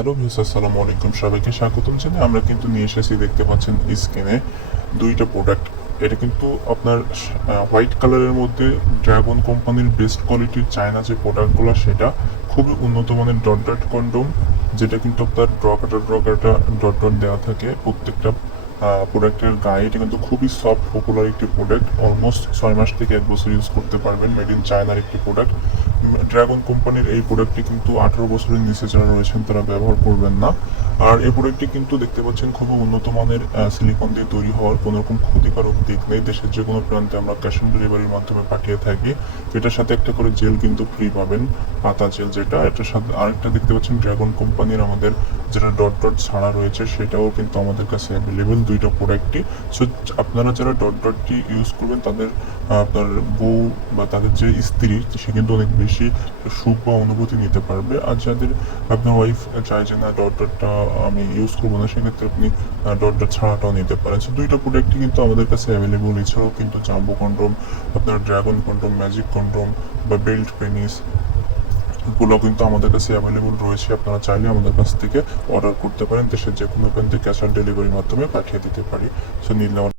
Hello views আসসালামু আলাইকুম সবাইকে স্বাগতম জানাই আমরা কিন্তু নিয়ে এসেছি, দেখতে পাচ্ছেন স্ক্রিনে দুইটা প্রোডাক্ট এটা কিন্তু আপনার হোয়াইট কালারের মধ্যে ড্রাগন কোম্পানির বেস্ট কোয়ালিটির চায়না যে প্রোডাক্টগুলো সেটা খুবই উন্নত মানের ডট ডট কন্ডোম যেটা কিন্তু আপনার ড্রকাটা ড্রকাটা ডট ডট দেওয়া থাকে। প্রত্যেকটা প্রোডাক্টের গায়ে এটা কিন্তু খুবই সফট পপুলার একটি প্রোডাক্ট অলমোস্ট ছয় মাস থেকে এক বছর ইউজ করতে পারবেন মেড ইন চায়নার একটি প্রোডাক্ট ড্রাগন কোম্পানির এই প্রোডাক্টটি কিন্তু আঠারো বছরের নিচে যারা রয়েছেন, তারা ব্যবহার করবেন না। আর এই প্রোডাক্টটি কিন্তু দেখতে পাচ্ছেন খুবই উন্নত মানের সিলিকন দিয়ে তৈরি হওয়ার কোনো রকম ক্ষতিকারক দিক নেই। দেশের যে কোনো প্রান্তে আমরা ক্যাশ অন ডেলিভারির মাধ্যমে পাঠিয়ে থাকি। এটার সাথে একটা করে জেল কিন্তু ফ্রি পাবেন, পাতা জেল যেটা। এটার সাথে আরেকটা দেখতে পাচ্ছেন ড্রাগন কোম্পানির আমাদের যেটা ডট ডট ছাড়া রয়েছে, সেটাও কিন্তু আমাদের কাছে অ্যাভেলেবেল দুইটা প্রোডাক্টই সো আপনারা যারা ডট ডটটি ইউজ করবেন, তাদের আপনার বউ বা তাদের যে স্ত্রী, সে কিন্তু অনেক বেশি সুখ বা অনুভূতি নিতে পারবে। আর যাদের আপনার ওয়াইফ চায় যে, না ডট ডটটা আমি ইউজ করব না, সেক্ষেত্রে আপনি ডট ডট ছাড়াটাও নিতে পারেন। সো দুইটা প্রোডাক্টই কিন্তু আমাদের কাছে অ্যাভেলেবল এছাড়াও কিন্তু জাম্বো কন্ডোম আপনার ড্রাগন কন্ডোম ম্যাজিক কন্ডোম বা বেল্ট পেনিস গুলো কিন্তু আমাদের কাছে অ্যাভেলেবল রয়েছে, আপনারা চাইলে আমাদের কাছ থেকে অর্ডার করতে পারেন, দেশের যে কোনো প্রান্তে ক্যাশ অন ডেলিভারির মাধ্যমে পাঠিয়ে দিতে পারি। সো নিলে